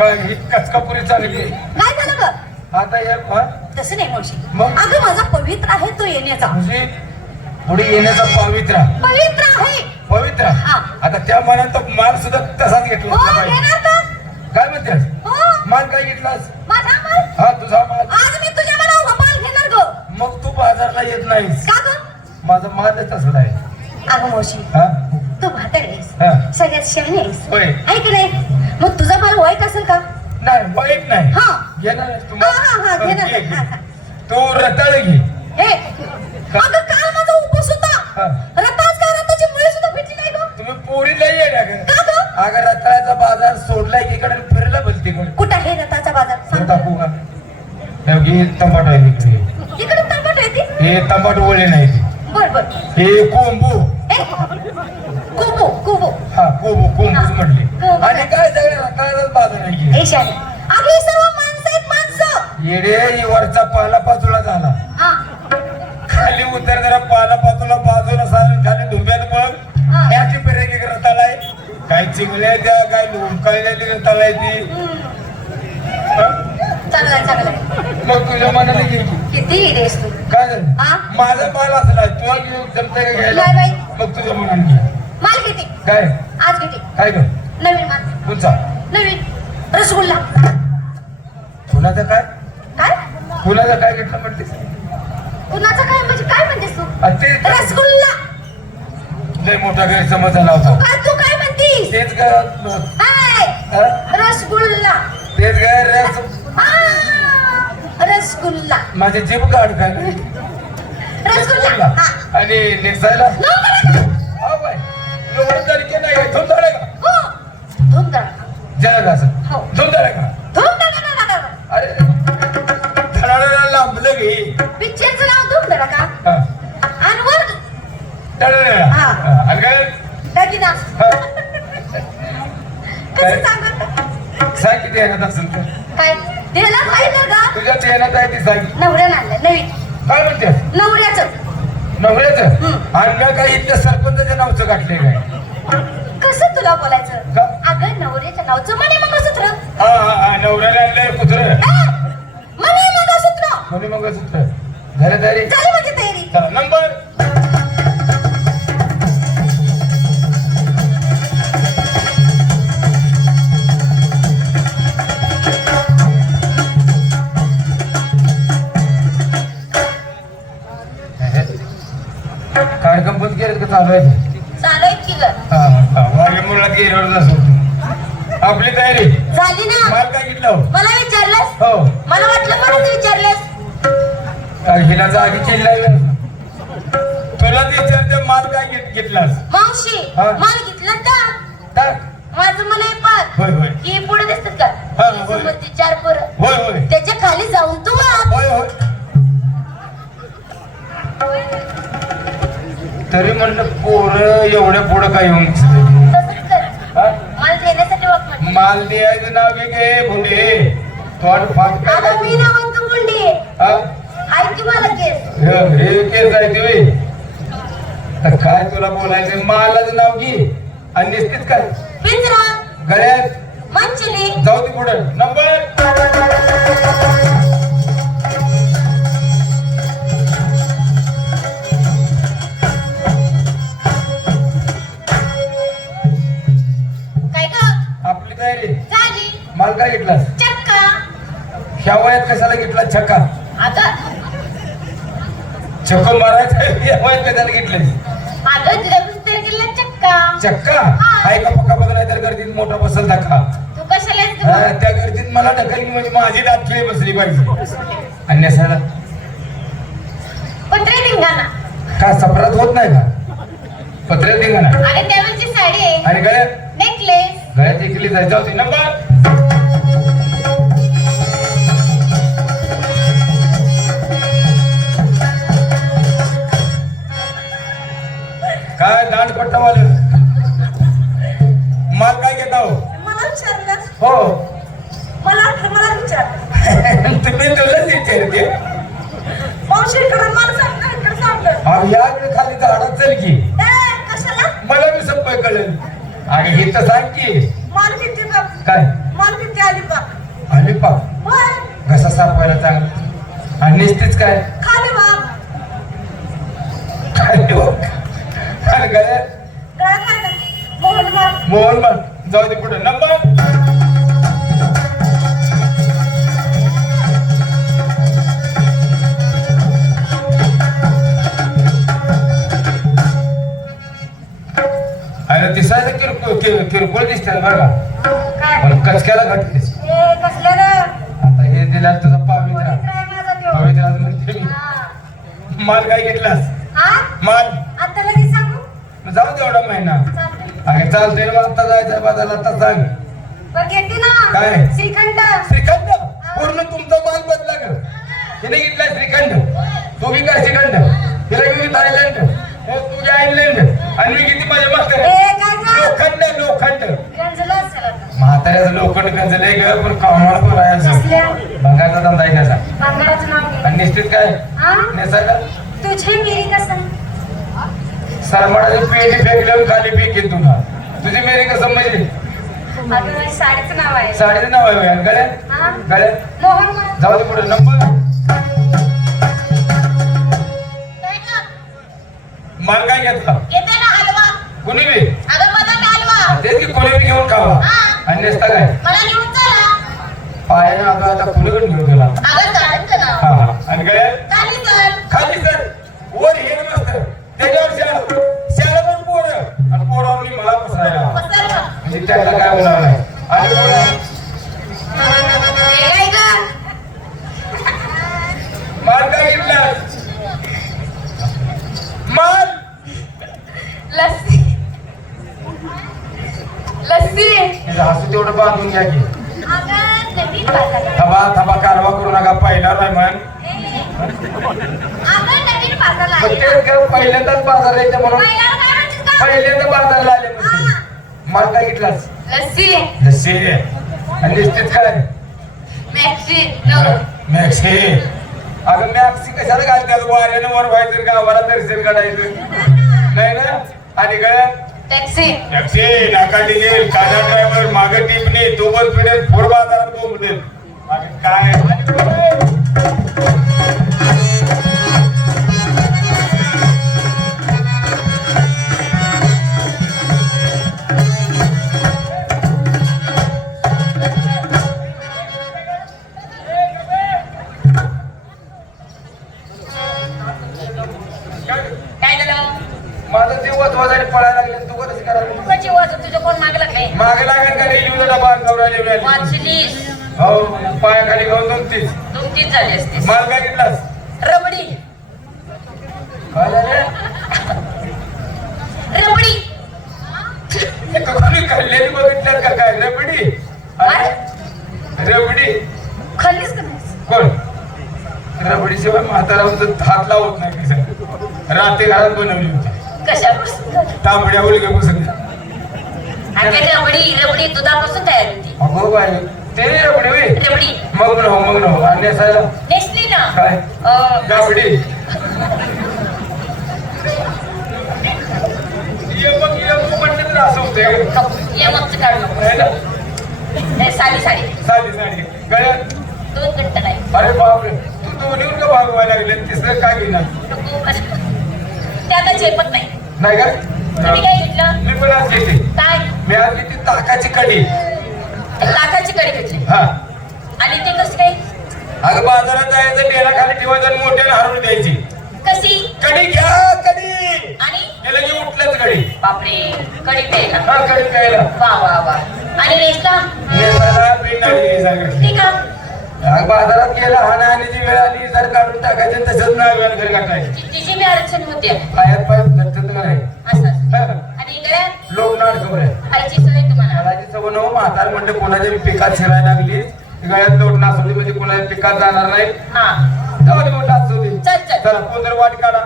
काय ही कचकापुरी चालली काय झालं ग? आता एक तसं नाही मावशी. मग? अगं माझा पवित्र आहे तो येण्याचा. म्हणजे पुढे येण्याचा पवित्रा पवित्र आहे. पवित्रा हा. आता त्या मनात तो माल सुद्धा तसाच घेतला हो असला पाहिजे. घेणार का? काय म्हणतेस हो माल काय घेतलास माझा माल. हा तुझा माल आज मी तुझ्या मनावर माल घेणार ग. मग तू बाजारला येत नाहीस का ग? माझा मालच तसला आहे अगं मावशी हा तू म्हातारी आहेस. हा. सगळ्यात शहाणी आहेस. होय. आहे की नाही? मग तुझा माल वाईट असेल का? नाही वाईट नाही हा. घेणार आहेस तू हा, हा, मग? घेणार घे, आहे. घे. हा, हा. तू रताळ घे हे अगं काल माझा उपवास होता. हा. रताच का रताची मुळे सुद्धा भेटली नाही ग. तुम्ही पोरीला ये का ग? अगं रताळ्याचा बाजार सोडलाय इकडे आणि फिरला भलतीकडे कुठं आहे रताचा बाजार? सांग. टाकू का हे टमाटो आहे तिकडे इकडे टमाटो येते. हे टमाटो वळे नाही ते. बर बर. हे कोंबू ए, कुबू कुबू. हा कोंबूच हा. म्हटले कोंबू. आणि काय सगळ्या रताळ्याचाच बाजार आहे ए शाही. अगं ही सर्व माणसं आहेत माणसं. येडे ही वरचा पाला पाचोळा झाला हा. खाली उतर जरा पाला पाचोळा बाजूला सारे खाली धुब्यात बघ हा. याची पेरे रताळ आहे काय चिंगल्या त्या काय लोंकाळलेली रताळ आहे ती हा? चांगला चांगला. मग तुझ्या मनाने घे की. किती हिरेस तू. काय झालं हा? माझा माल असला तुला घेऊन जमतंय का घ्यायला नाही बाई. मग तुझ्या मनाने घे माल किती? काय आज किती? काय ग नवीन माल. तुझा नवीन रसगुल्ला. कुणाचं काय काय? कुणाचं काय घेतलं म्हणतेस कुणाचं काय म्हणजे काय म्हणतेस तू? ते रसगुल्ला. लय मोठा गैरसमज झाला होता तू काय म्हणतीस? तेच ग हाय हा? रसगुल्ला. तेच ग हा, रसगुल्ला. माझी जीभ काढ काय रसगुल्ला. हा. आणि नेसायला नंबर. हा बाय एवढं तारीख नाही धुमधाड आहे का हो. धुमधड. जरा का असं हो. धुमधाड आहे का धुमधड. अरे धडाडा लांबलं घे पिक्चरचं नाव धुमधड का? हा आणि वर धडाडा हा. आणि काय दागिना. हा. कसं सांगत? सांग किती येण्यात असेल तर काय द्यायला पाहिजे का? तुझ्या येण्यात आहे ती सांग नवऱ्यानं आणलं नवीन. काय म्हणते नवऱ्याचं. नवऱ्याचं आणि काय इथल्या सरपंचाच्या नावचं गाठलंय काय कसं तुला बोलायचं? का? अगं नवऱ्याच्या नावचं म्हणे मंगळसूत्र. हा नवऱ्याला आणलंय कुत्र म्हणे मंगळसूत्र. म्हणे मग सूत्र घरदारी झाली माझी तयारी. चला नंबर कार्यक्रम बंद केलं का चालू आहे चालू आहे की ग? वाघे मुळात गेल्यावर असं आपली तयारी झाली ना? माल काय घेतलं मला विचारलंस? हो मला वाटलं परत विचारलंस. हिला जागी चिल्लाय तुला विचारते माल काय घेतलास मावशी हा. माल घेतलं तर टाक माझं मला हे पार होय होय ही पुढे दिसतात हा, का? होय. समोरची चार पोरं. होय होय त्याच्या खाली जाऊन तू वाप. होय होय तरी म्हणलं पोरं एवढ्या पुढं काय येऊन तसंच कर. हा? माल देण्यासाठी वाप म्हण. माल द्यायचं नाव घे भुंडे थोड फाट अगं मी नाव तू मुंडी आहे की मला केस. हे केस आहे तुम्ही तर काय तुला बोलायचं मालाचं नाव घे आणि निश्चित काय पिंजरा. गळ्यात मंचली. जाऊ दे पुढे नंबर काय ग? आपली तयारी झाली. माल काय घेतलास चक्का. ह्या वयात कशाला घेतला छक्का अगं छक्को मारायचा या वयात कशाला घेतले अगं तुला कुठे गेला चक्का? चक्का हा. हाय का पक्का बघ नाही तर गर्दीत मोठा बसल धक्का तू कशाला येत तू? त्या गर्दीत मला ढकलली म्हणजे माझी दात खिळी बसली पाहिजे आणि नेसायला पत्रे धिंगाणा. का सफरात होत नाही का पत्र्यात निघा ना अगं त्यावेळची साडी आहे. आणि गळ्यात नेकलेस. गळ्यात एकली जायचं होती नंबर काय दांडपट्टा वाले माल काय घेता हो मला विचारलं. हो मला विचारलं. तुम्ही तुलाच विचारते मावशीकडे मला सांग इकडे सांगलं. अहो याकडे खाली झाडात चल की कशाला? मला बी संपय कळेल आणि हे तर सांग की माल किती बघ. काय माल किती आली बघ. पाक होय घसा साफवायला चांगला आणि निस्तीच काय खाली बाप काय आणि गळ्यात गळा खायला मोहन बाप मोहन बन जाऊ दे पुढे नंबर अरे दिसायला किरकोळ दिसते बघा काय पण कचक्याला घटतेस ए कसलं रे आता हे दिला तुझा पावित्रा काय माझा देव पावित्रा म्हणते मी हा. माल काय घेतलास हा माल आता लगेच सांगू जाऊ दे एवढा महिना चालतंय अगे चालतंय मग आता जायचं बाजारला आता सांग बघ घेते ना काय? श्रीखंड श्रीखंड पूर्ण तुमचा माल बदला ग तिने घेतलाय श्रीखंड तू बी काय श्रीखंड तिला घेऊन थायलंड तुझ्या आयर्लंड आणि मी किती माझ्या मास्तर ए काय गं लोखंड लोखंड गंजला असेल आता म्हाताऱ्याचं लोखंड गंजलंय ग पण कामाला करायचं कसल्या भंगारचा धंदा आहे त्याचा भांगाराचं नाव घे आणि निश्चित काय हा नेसायला तुझी मेरी कसम सरमाडाची पेटी फेकल्यावर खाली फेकेन तुला तुझी मेरी कसं म्हणजे अगं माझी साडीचं नाव आहे साडीचं नाव आहे आणि गळ्यात हा गळ्यात मोहन बाप जाऊ दे पुढे नंबर माल काय घेतला येते ना हलवा कुणी बी अगं बदाम हलवा तेच की कोणी बी घेऊन खावा आणि नेसता काय मला घेऊन चला पायानं आता आता कुणीकडे घेऊन गेला अगं साडीचं नाव हा आणि गळ्यात चालेल चल खाली सर वर हे नसतं त्याच्यावर शाळा पण पोरं आणि पोरावर मी मला पसरायला पसरवा म्हणजे त्याला काय होणार नाही आणि पोरं काय गं माल काय घेतला माल लस्सी लस्सी तिचं हसू तेवढं बांधून घ्या की अगं नवीन बाजार थबा थबा कारवा करू नका पहिला नाही म्हण अगं नवीन बाजार मग ते काय पहिल्यांदाच बाजार यायचं म्हणून पहिल्यांदा बाजारला आले म्हणजे माल काय घेतलास लस्सी जसे आणि निश्चित काय मॅक्सी मॅक्सी अगं मॅक्सी कशाला घालतात वाऱ्यानं वर व्हायचं गावाला दर्शन काढायचं नाही ना आणि काय टॅक्सी टॅक्सी नाका डिझेल काढा ड्रायव्हर मागे टिपणे तो पण फिरेल फोड बाजारात बोंबलेल काय काय झालं माझा जीव वाचवायला पळायला लागले तू कसं करायला तुझी वाज तुझं कोण मागे लागले मागे लागेल का नाही येऊ डबा गौरायला वाचलीस हो पायाखाली घेऊन दोन तीस दोन तीन झाले असते माल काय घेतलास रबडी काय झालं रबडी हे कोणी खाल्लेली बघितल्यात का काय रबडी रबडी खाल्लीस का नाही कोण रबडी शिवाय म्हातारांचं हात लावत नाही की सांग रात्री घरात बनवली होती कशापासून तांबड्या उलग्यापासून अगं रबडी रबडी दुधापासून तयार होती अगो बाई ते रबडी होय रबडी मग न आणि नेसायला नेसली ना काय गाबडी ये मग म्हणते तर असं होते ये मग काढ नको हे साडी साडी साधी साडी गळ्यात 2 घंटा नाही अरे बापरे तू दोन्हीवर का भागवायला लागले तिसरं काय घेणार ते आता झेपत नाही नाही का तुम्ही काय घेतलं मी पण आज घेते काय मी आज घेते ताकाची कढी लाखाची कडी घेतली हा आणि ते कसं काय अगं बाजारात जायचं टेला खाली ठेवायचं आणि मोठ्यानं हरवून द्यायची कशी कढी घ्या कढी आणि गेलं की उठलंच कढी बापरे कडी प्यायला हा कढी प्यायला वा वा वा आणि नेसला नेसायला पिंड आली सगळं ठीक आहे बाजारात गेला हाणाहानीची वेळ आली जर काढून टाकायचं तसंच नाही घरी टाकायची तिची मी अडचण होते पायात पाय घटत नाही असं आणि गळ्यात लोक नाड खबर आहे खायची सवय तुम्हाला घराची सवय नव म्हातार म्हणजे कोणाच्या पिकात शिरायला लागली गळ्यात लोट नासवली म्हणजे कोणाच्या पिकात जाणार नाही हा जाऊ दे मोठा असू दे चल चल चला कोणतरी वाट काढा